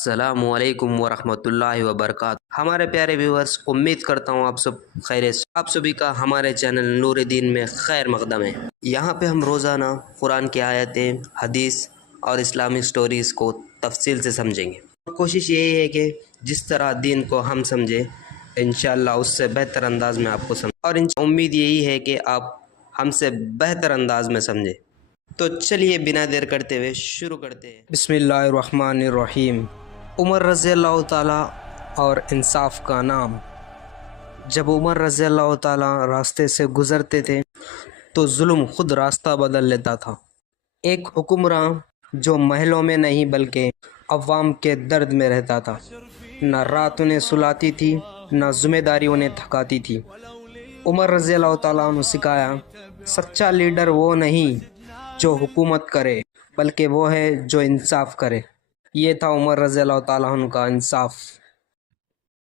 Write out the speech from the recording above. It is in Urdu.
السلام علیکم ورحمۃ اللہ وبرکاتہ۔ ہمارے پیارے ویورز، امید کرتا ہوں آپ سب خیریت سے۔ آپ سبھی کا ہمارے چینل نور دین میں خیر مقدم ہے۔ یہاں پہ ہم روزانہ قرآن کی آیتیں، حدیث اور اسلامک سٹوریز کو تفصیل سے سمجھیں گے۔ کوشش یہی ہے کہ جس طرح دین کو ہم سمجھیں، انشاءاللہ اس سے بہتر انداز میں آپ کو سمجھیں، اور امید یہی ہے کہ آپ ہم سے بہتر انداز میں سمجھیں۔ تو چلیے بنا دیر کرتے ہوئے شروع کرتے ہیں۔ بسم اللہ الرحمن الرحیم۔ عمر رضی اللہ تعالیٰ اور انصاف کا نام۔ جب عمر رضی اللہ تعالیٰ راستے سے گزرتے تھے تو ظلم خود راستہ بدل لیتا تھا۔ ایک حکمراں جو محلوں میں نہیں بلکہ عوام کے درد میں رہتا تھا، نہ رات انہیں سلاتی تھی، نہ ذمہ داری انہیں تھکاتی تھی۔ عمر رضی اللہ تعالیٰ عنہ سکھایا، سچا لیڈر وہ نہیں جو حکومت کرے، بلکہ وہ ہے جو انصاف کرے۔ یہ تھا عمر رضی اللہ تعالیٰ عنہ کا انصاف۔